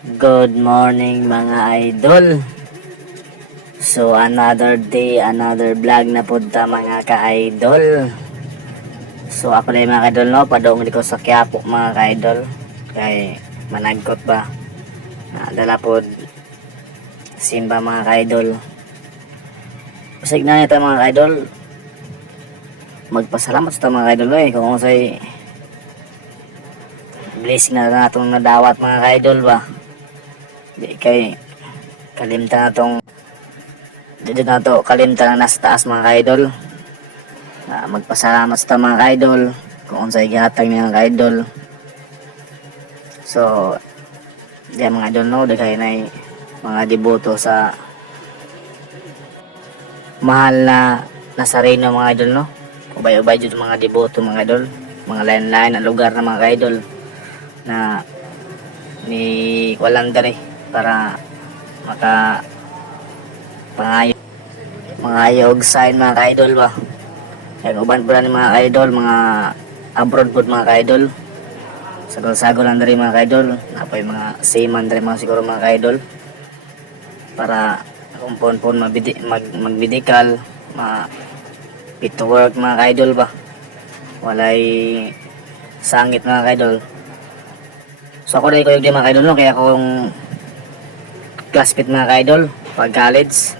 Good morning mga idol. So another day, another vlog na punta mga ka-idol. So ako na mga ka-idol no, padong ko sa Quiapo mga ka-idol. Kay managkot ba. Dala pod simba mga ka-idol. Pasig na ito mga ka-idol. Magpasalamat sa mga ka-idol kung say blessing na natong nadawat mga ka-idol ba. Di kay kalimtan na tong dito na to kalimtan na nasa taas mga ka-idol. Magpasalamat sa mga ka-idol kung unsay gihatag niya mga ka-idol. So diyan mga idol no, daghay na mga deboto sa mahal na Nazareno mga idol no. Ubay-ubay jud mga deboto mga idol, mga lain-lain na lugar na mga idol na ni walang dali para maka pangayo og sign mga idol ba. Kaya uban pala ni mga idol, mga abroad po mga idol. Sagol-sagol lang rin mga idol. Napay mga seaman rin mga siguro mga idol. Para kung pon magbidikal, fit to work mga idol ba. Walay sangit mga idol. So ako rin ko yung mga idol no. Kaya akong classmate mga idol pag college.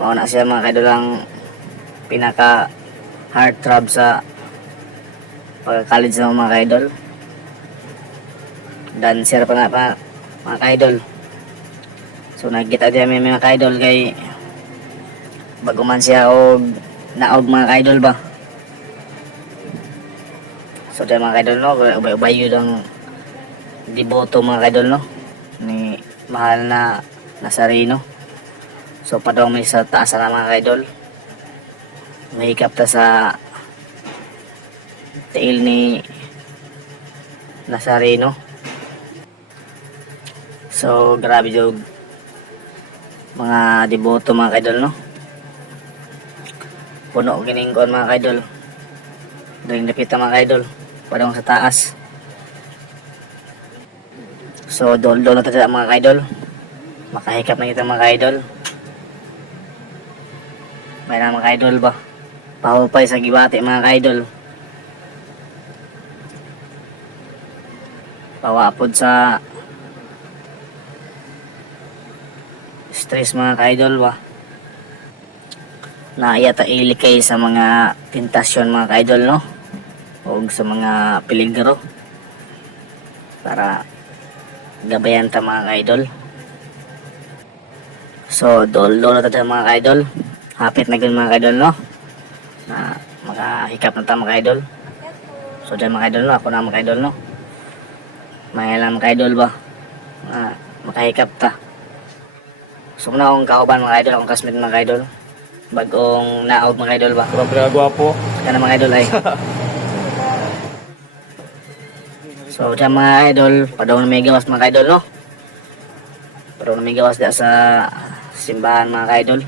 Mauna siya mga idol ang pinaka heart throb sa pag-college ng mga idol. Dancer pa nga pa mga idol. So nagkita din mga idol kay bago man siya og naog mga idol ba. So diyan mga idol no, ubay-ubay yun ang deboto mga idol no ni mahal na Nazareno. So padong may sa taas na mga idol. Mahikap ta sa tail ni Nazareno. So grabe yung mga deboto mga idol no. Puno gining kon mga idol. Daling nakita mga idol padong sa taas. So dol-dol na tayo mga idol. Makahikap na kita mga idol. May na mga idol ba. Pahupay sa giwati mga idol. Pawapod sa stress mga idol ba. Naiyata ilikay sa mga tentasyon mga idol no. O sa mga peligro. Para gabayan ta mga idol. So dol-dol na tayo mga idol. Hapit na gano'n mga idol no. Na makahikap na ta mga idol. So dyan mga idol no, ako na mga idol no. May alam mga idol ba. Makahikap ta. So muna akong kauban mga idol, akong classmate mga idol. Bagong naog mga idol ba. Gwapo. Kaya mga idol ay. So dyan mga idol, padong na may gawas mga idol no. Padong na may gawas dyan sa simbahan mga idol.